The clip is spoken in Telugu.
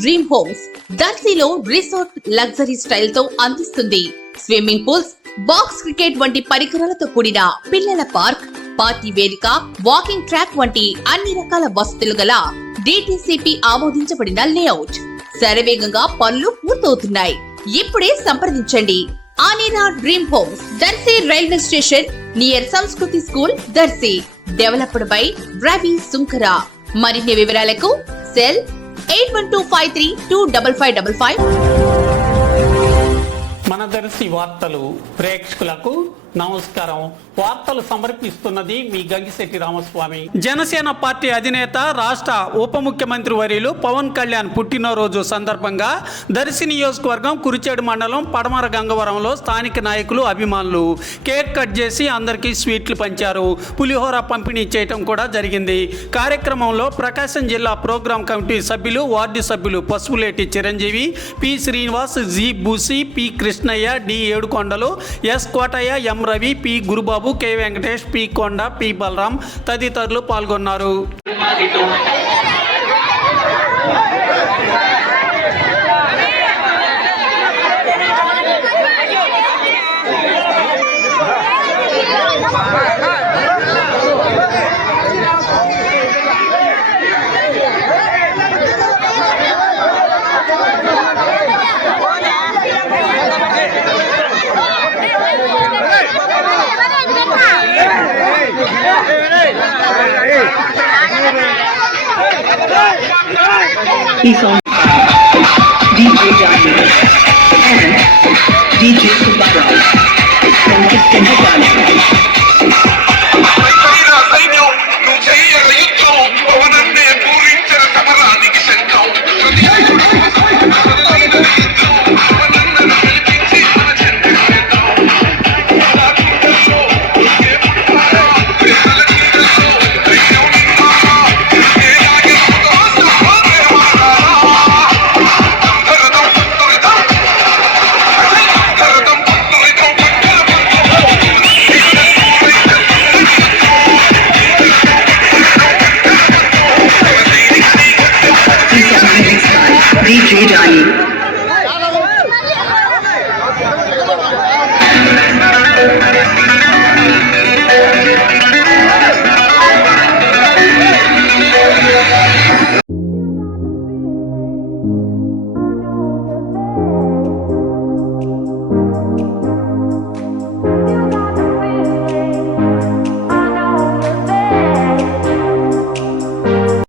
డ్రీమ్ హోమ్స్ దర్శిలో రిసార్ట్ లగ్జరీ స్టైల్ తో అందిస్తుంది. స్విమ్మింగ్ పూల్స్, బాక్స్ క్రికెట్ వంటి పరికరాలతో కూడిన పిల్లల పార్క్, పార్టీ వేదిక, వాకింగ్ ట్రాక్ వంటి అన్ని రకాల వసతులు గల DTCP ఆమోదించబడిన లేఅవుట్. శరవేగంగా పనులు పూర్తవుతున్నాయి. ఇప్పుడే సంప్రదించండి. ఆనేరా dream homes, Darsi railway station near Sanskriti school, Darsi. Developed by Ravi Sunkara. మరిన్ని వివరాలకు సెల్ 8125325555. మన దర్శి వార్తలు ప్రేక్షకులకు నమస్కారం. వార్తలు సమర్పిస్తున్నది మీ గంగిశెట్టి రామస్వామి. జనసేన పార్టీ అధినేత రాష్ట్ర ఉప ముఖ్యమంత్రి వర్యులు పవన్ కళ్యాణ్ పుట్టినరోజు సందర్భంగా దర్శి నియోజకవర్గం కురిచేడు మండలం పడమర గంగవరంలో స్థానిక నాయకులు, అభిమానులు కేక్ కట్ చేసి అందరికీ స్వీట్లు పంచారు. పులిహోర పంపిణీ చేయటం కూడా జరిగింది. కార్యక్రమంలో ప్రకాశం జిల్లా ప్రోగ్రాం కమిటీ సభ్యులు, వార్డు సభ్యులు Pasupuleti Chiranjeevi, P Srinivas, G Boosi, P Krishnaiah, D Yedukondalu, S Kotaiah, M Ravi, P Gurubabu, K Venkatesh, P Konda, P Balaram తదితరులు పాల్గొన్నారు. He's on DJ Daniel and DJ Subbara.